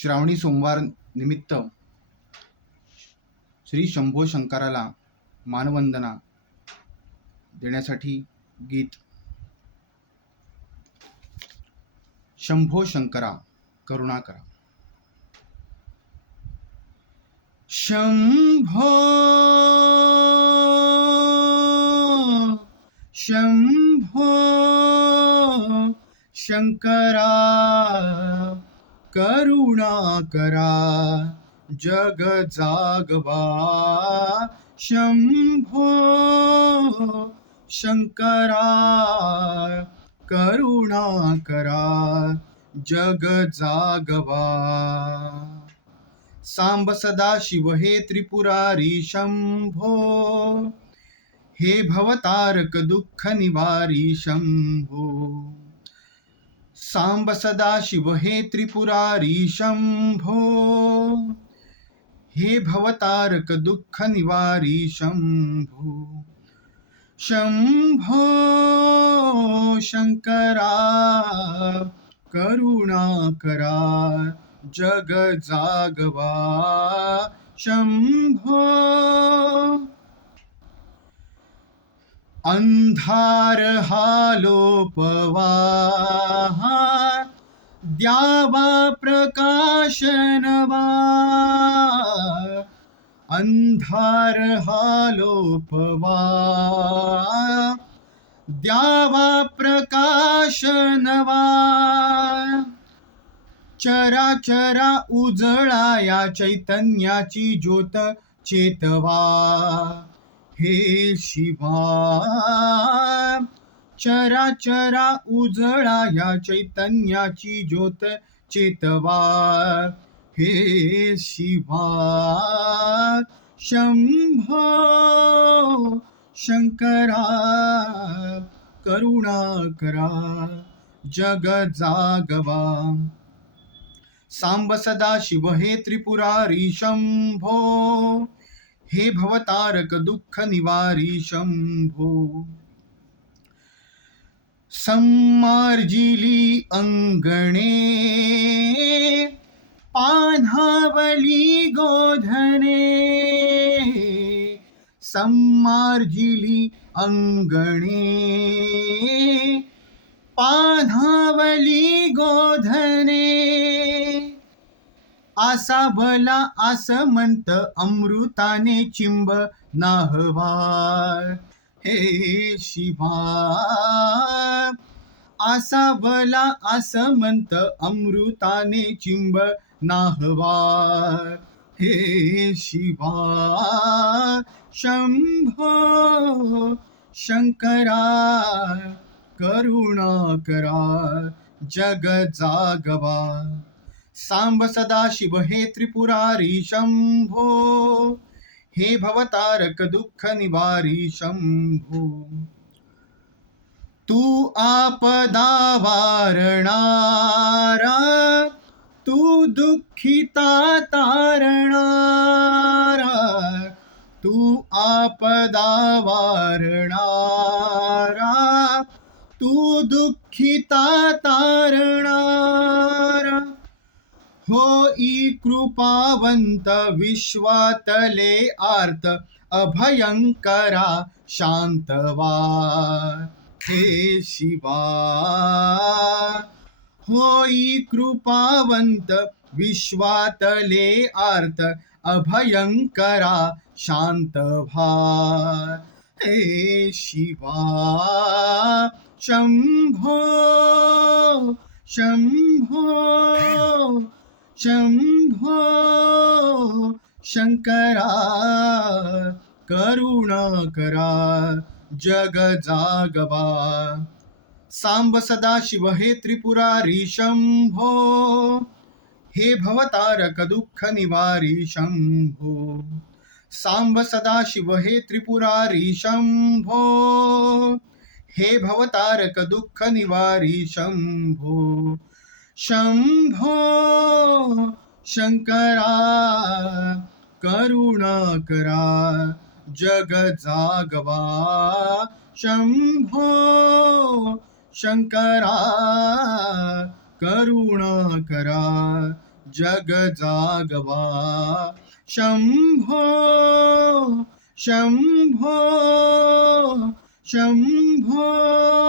श्रावणी सोमवार निमित्त श्री शंभो शंकराला मानवंदना देण्यासाठी गीत. शंभो शंकरा करुणा करा. शंभो शंभो शंकरा. करुणा करा जग जागवा. शंभो शंकरा करुणा करा जग जागवा. सांब सदा शिव हे त्रिपुरारी शंभो हे भवतारक दुःख निवारी शंभो. सांब सदा शिव हे त्रिपुरारी शंभो। हे भवतारक दुःख निवारी शंभो। शंभो शंकरा करुणा करा जग जागवा। शंभो। अंधार हालोपवा। द्यावा प्रकाशनवा अंधार हालोपवा द्यावा प्रकाशनवा उजळा या चैतन्याची ज्योत चेतवा। हे शिवा चरा चरा उजळा या चैतन्याची ज्योत चेतवा हे शिवा शंभो शंकरा करुणा करा जग जागवा. सांब सदा शिव हे त्रिपुरारी शंभो हे भवतारक दुःख निवारी शंभो. सम्मार्जिली अंगणे पान्हावली गोधने सम्मार्जिली अंगणे पान्हावली गोधने आसा भला आसमंत अमृताने चिंब नाहवा हे शिवा. आसा भला म्हणत अमृताने चिंब नाहवा. हे शिवा. शंभो शंकरा करुणा करा जग जागवा. सांब सदा शिव हे त्रिपुरारी शंभो हे भवतारक दुःख निवारी शंभो। तू आपदा वारणारा तू दुःखिता तारणारा तू आपदा वारणारा तू दुःखिता तारणारा। होई कृपावंत विश्वातले आर्त अभयंकरा शांतवा। हे शिवा। होई कृपावंत विश्वातले आर्त अभयंकरा शांतभा हे शिवा। शंभो शंभो। शंभो शंकरा करुणा करा जग जागवा. सांब सदा शिव हे त्रिपुरारी शंभो हे भवतारक दुःख निवारी शंभो. सांब सदा शिव हे त्रिपुरारी शंभो हे भवतारक दुःख निवारी शंभो. शंभो शंकरा करुणा करा जग जागवा. शंभो शंकरा करुणा करा जग जागवा. शंभो शंभो शंभो